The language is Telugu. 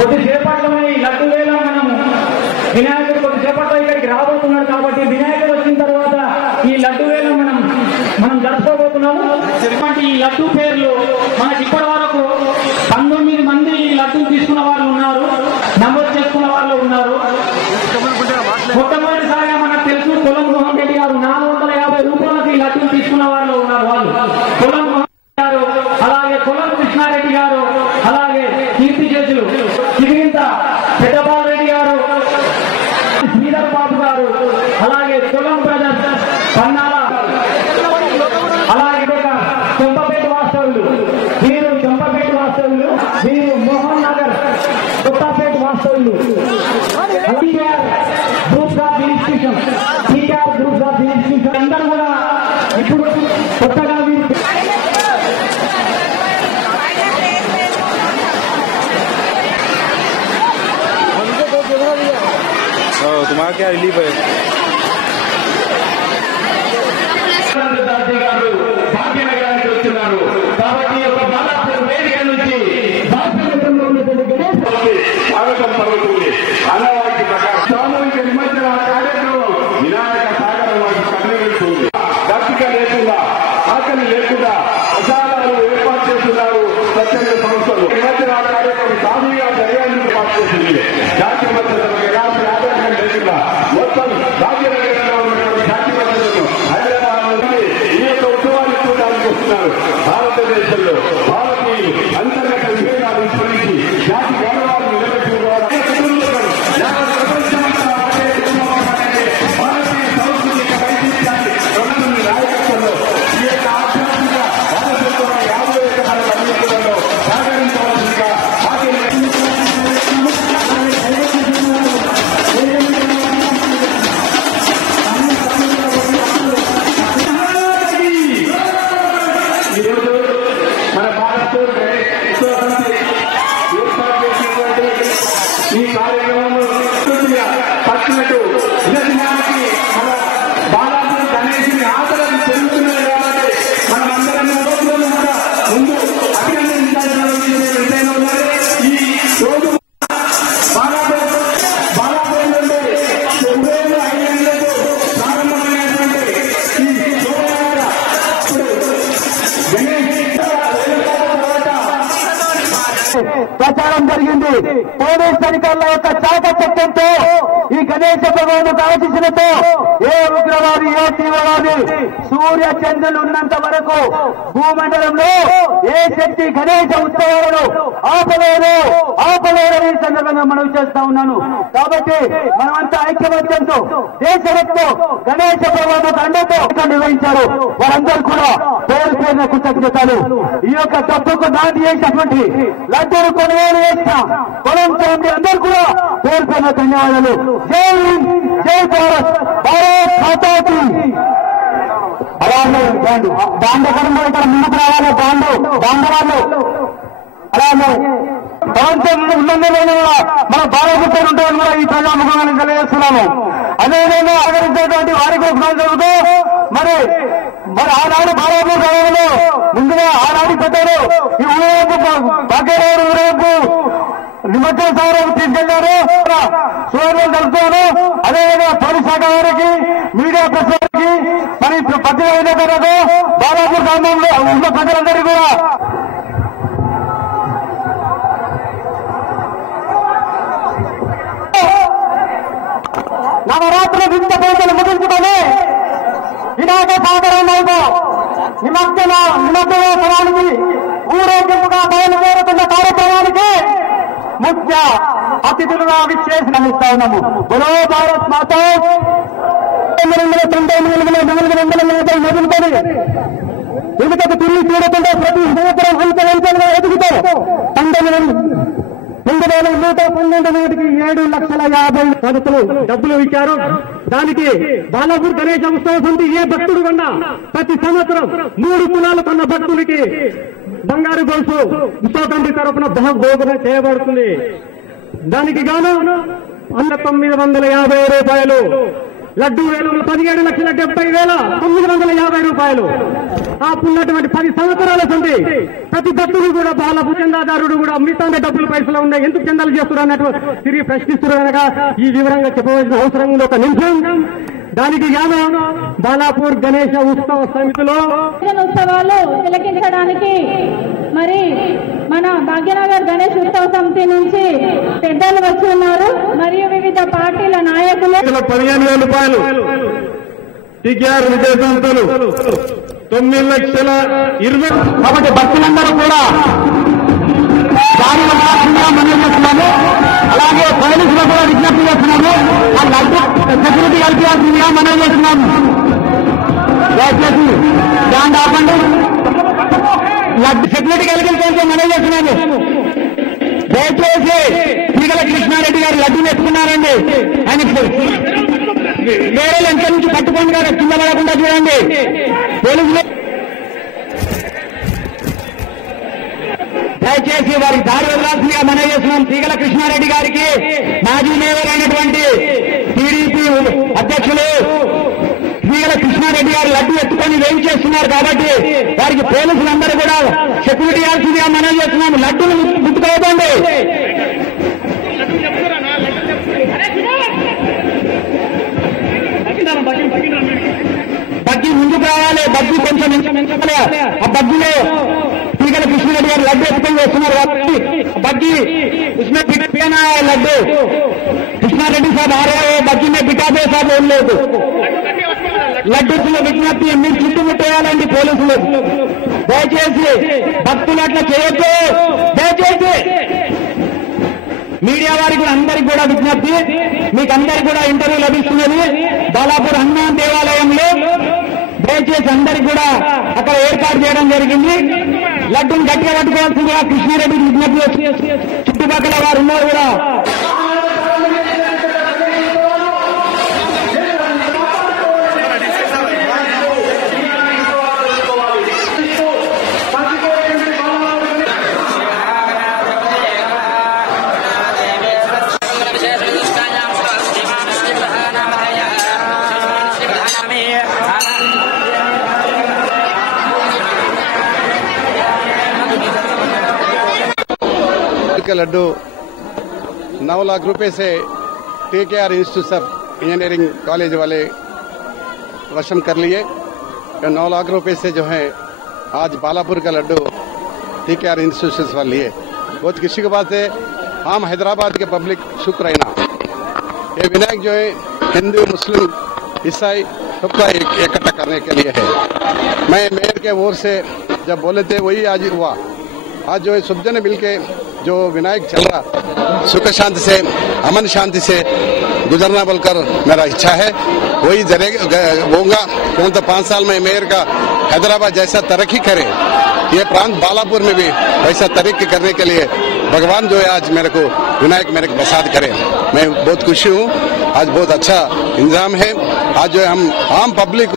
కొద్దిసేపట్లోనే ఈ లడ్డు వేళ వినాయకుడు కొద్దిసేపట్లో ఇక్కడికి రాబోతున్నాడు కాబట్టి వినాయకుడు వచ్చిన తర్వాత ఈ లడ్డు వేళ మనం జరుపుకోబోతున్నాము. ఈ లడ్డు పేర్లు మనకి ఇప్పటి వరకు 19 మంది ఈ లడ్డు తీసుకున్న వాళ్ళు ఉన్నారు, నమోదు చేసుకున్న వాళ్ళు ఉన్నారు. మొట్టమొదటిసారిగా మనకు తెలుసు కులం మోహన్ రెడ్డి గారు 450 రూపాయలకు ఈ లడ్డు తీసుకున్న వాళ్ళు ఉన్నారు. వాళ్ళు కులం మోహన్ రెడ్డి గారు, అలాగే కులం కృష్ణారెడ్డి గారు, అలాగే కీర్తి చేతులు చిగిరింత పెద్దబాలరెడ్డి గారు, శ్రీధర్ బాబు గారు, అలాగే కులం బ్రదర్స్ పన్నాల, అలాగే చెంపపేట వాస్తవులు, వీరు చెంపపేట వాస్తవులు, వీరు మోహన్ నగర్ కొత్తపేట వాస్తవులు, groups of institution, groups of institution అందరూ కూడా ఇప్పుడు కొత్తగా तुम्हारा क्या रिलीफ है? గారు భాగ్యనగరానికి వస్తున్నారు కాబట్టి ఒక బాలాపూర్ వేదిక నుంచి స్వాగతం పలుకుతుంది. అన్నవారికి ప్రకారం సామూహిక నిమజ్జన కార్యక్రమం వినాయక సాగరం వారికి కన్నుగడుతుంది. దర్శక లేకుండా, ఆకలి లేకుండా ప్రసాదాలు ఏర్పాటు చేస్తున్నారు స్వచ్ఛంద సంస్థలు. నిమజ్జన కార్యక్రమం సామూహిక జరిగేందుకు ఏర్పాటు చేసింది. జాతి భద్రతకు ఎలాంటి ఆటంకం లేకుండా మొత్తం భాగ్యనగరంలో ఉన్నటువంటి జాతి భద్రతను హైదరాబాద్ నుండి ఈ యొక్క ఉత్సవాన్ని చూడడానికి వస్తున్నారు. భారతదేశంలో భారతీయులు అంతర్గత విభేదాలు విస్మరించి జాతి గౌరవాలను నిలబెట్టుకోవడం భారతీయ సంస్కృతిక వైశిష్ట్యాన్ని ప్రజల నాయకత్వంలో ఈ యొక్క ఆధ్యాత్మిక వారసత్వాన్ని 50 ఎకరాల అందించడంలో సహకరించవలసిందిగా ఈరోజు మన భారత్లో ఏర్పాటు చేసినటువంటి ఈ కార్యక్రమంలో పచ్చినట్టు నిజానికి మన బాలాపూర్ గణేశుని ఆదరణ పెరుగుతున్నది కాబట్టి మనమందరం రోజులను కూడా ముందు అభినందించాల్సిన ఈ రోజు బాలాపూర్ నుండి 5 ప్రారంభమైనటువంటి ఈ శోభయాత్ర ప్రచారం జరిగింది. పోలీస్ అధికారుల యొక్క చాకచక్యంతో ఈ గణేశ భగవాను ఆశించినతో ఏ ఉగ్రవాది, ఏ తీవ్రవాది, సూర్య చంద్రులు ఉన్నంత వరకు భూమండలంలో ఏ శక్తి గణేశ ఉత్సవాలను ఆపలేరని సందర్భంగా మనవి చేస్తా ఉన్నాను. కాబట్టి మనమంతా ఐక్యమత్యంతో దేశభక్తితో గణేశ భగవాను అండతో నిర్వహించారు. వారందరూ కూడా పేరు పేరున కృతజ్ఞతలు. ఈ యొక్క తప్పుకు నాటి చేసినటువంటి లడ్డూలు కొనుగోలు చేసిన పొలం ఫ్యామిలీ అందరూ కూడా పేరు పేరున ధన్యవాదాలు. జై హింద్, జై భారత్, భారత్ మాతా కీ. అలాగే బాండకరం ఇక్కడ ముందుకు రావాలి. బాండవాళ్ళు అలాగే ప్రపంచం ఉన్నందులో కూడా మన భారతదేశం ఉంటామని కూడా ఈ ప్రజాముఖంగా తెలియజేస్తున్నాము. అదేవిధంగా ఆదరించేటువంటి వారికి జరుగుతూ మరి ఆనాడు బాలాపూర్ గ్రామంలో ముందుగా ఆనాడు పెట్టారు. ఈ ఊరేపు భాగ్యరావు ఊరేపు నిమజ్జన సంగ్రహం తీసుకెళ్లారు. సూర్యులు జరుపుతారు. అదేవిధంగా పోలీస్ శాఖ వారికి, మీడియా ప్రెస్ వారికి, మరి పత్రిక విలేకరులకు, బాలాపూర్ గ్రామంలో ఉన్న ప్రజలందరికీ కూడా నవరాత్రుల వివిధ పూజలు ముగించుకొని వినాయక సాగరం వైపు నిమజ్జనోత్సవానికి ఊరేగింపుగా బయలుదేరుతున్న కార్యక్రమానికి ముఖ్య అతిథులుగా విచ్చేసి నమిస్తా ఉన్నాము. బలో భారత్ మాత 1994 మొదలుకొని ఎదుటకు తిరిగి చూడకుండా ప్రతి సంవత్సరం అంచెలంచెలుగా ఎదుగుతారు. 2012 నాటికి 7,50,000 సదస్సులు డబ్బులు ఇచ్చారు. దానికి బాలాపూర్ గణేశ ఉత్సవ సమితి ఏ భక్తుడు కన్నా ప్రతి సంవత్సరం 3 తులాలు కొన్న భక్తుడికి బంగారు గొలుసు ఉత్సవ కమిటీ తరఫున బహుబోధన చేయబడుతుంది. దానికి గాను 950 రూపాయలు లడ్డూ వేలంలో 17,70,950 రూపాయలు. ఆ పున్నటువంటి 10 సంవత్సరాల సంది ప్రతి భక్తుడు కూడా బాలపు చందాదారుడు కూడా మిగతా డబ్బులు పైసలు ఉన్నాయి, ఎందుకు చందాలు చేస్తున్నారు అన్నట్టు తిరిగి ప్రశ్నిస్తున్నారు కనుక ఈ వివరంగా చెప్పవలసిన అవసరం ఉంది. ఒక నిమిషం. దానికి గాను బాలాపూర్ గణేష ఉత్సవ సమితిలో ఉత్సవాలు తిలకించడానికి మరి మన భాగ్యనగర్ గణేష్ ఉత్సవ సమితి నుంచి పెద్దలు వచ్చి ఉన్నారు మరియు వివిధ పార్టీల నాయకులు. 15,000 రూపాయలు టీకేఆర్ విజయ సంస్థలు 9,20,000. కాబట్టి భక్తులందరూ కూడా దారి వెళ్ళాల్సిందిగా మనం చేస్తున్నాము. అలాగే పోలీసులు కూడా విజ్ఞప్తి చేస్తున్నాము. ఆ లడ్డు సెక్యూరిటీ కల్పించాల్సిందిగా మనం చేస్తున్నాము. దయచేసి దాన్ని ఆపండి. లడ్డు సెక్యూరిటీ కల్పించాల్సి మనం చేస్తున్నాము. దయచేసి పీగల కృష్ణారెడ్డి గారు లడ్డూని ఎత్తుకున్నారండి. ఆయన వేరే ఎంత నుంచి పట్టుకోండి గారు, కింద పడకుండా చూడండి. పోలీసులు దయచేసి వారికి దారి వదలాల్సిందిగా మనం చేస్తున్నాం. పీగల కృష్ణారెడ్డి గారికి మాజీ మేయర్ అయినటువంటి టీడీపీ అధ్యక్షులు పీగల కృష్ణారెడ్డి గారు లడ్డు ఎత్తుకొని వేవి చేస్తున్నారు కాబట్టి వారికి పోలీసులందరూ కూడా సెక్యూరిటీ ఇవ్వాల్సిందిగా మనం చేస్తున్నాము. లడ్డూలు ముట్టుకోవద్దండి. బగ్గి ముందుకు రావాలి. బగ్గి కొంచెం ఎంచలే. ఆ బగ్గిలో पीगल कृष्णारेड्डी गाరు लड्डू ఎత్తుకొని వస్తున్నారు కాబట్టి बग्गी उसमें पिटाना है लड्डू. कृष्णारेड्डी साहब आ रहे हैं, बग्गी में पिटा दे साहब उन लोग. లడ్డూ విజ్ఞప్తి మీరు చుట్టుముట్టేయాలండి పోలీసులు. దయచేసి భక్తులు అట్లా చేయొద్దు. దయచేసి మీడియా వారికి అందరికి కూడా విజ్ఞప్తి, మీకు అందరికి కూడా ఇంటర్వ్యూ లభిస్తున్నది బాలాపూర్ హనుమాన్ దేవాలయంలో. దయచేసి అందరికి కూడా అక్కడ ఏర్పాటు చేయడం జరిగింది. లడ్డూని గట్టిగా పట్టుకోవాల్సిందిగా కృష్ణారెడ్డి విజ్ఞప్తి వచ్చి చుట్టుపక్కల వారు ఉన్నారు కూడా. का लड्डू 9 लाख रुपए से TKR institute of engineering college वाले वशम कर लिए. 9 लाख रुपए से जो है आज बालापुर का लड्डू टीकेआर इंस्टीट्यूट वाले लिए. बहुत किसी के बात है. हम हैदराबाद के पब्लिक शुक्र रहना. ये विनायक जो है हिंदू मुस्लिम ईसाई सबका इकट्ठा करने के लिए है. मैं मेयर के ओर से जब बोले थे वही आज हुआ. आज जो है सब जने मिलके जो विनायक चल रहा सुख शांति से अमन शांति से गुजरना बोलकर मेरा इच्छा है. वही होगा. कौन तो 5 साल में मेयर का हैदराबाद जैसा तरक्की करे, ये प्रांत बालापुर में भी वैसा तरक्की करने के लिए भगवान जो है आज मेरे को विनायक मेरे को प्रसाद करे. मैं बहुत खुशी हूँ. आज बहुत अच्छा इंतजाम है. आज जो है हम आम पब्लिक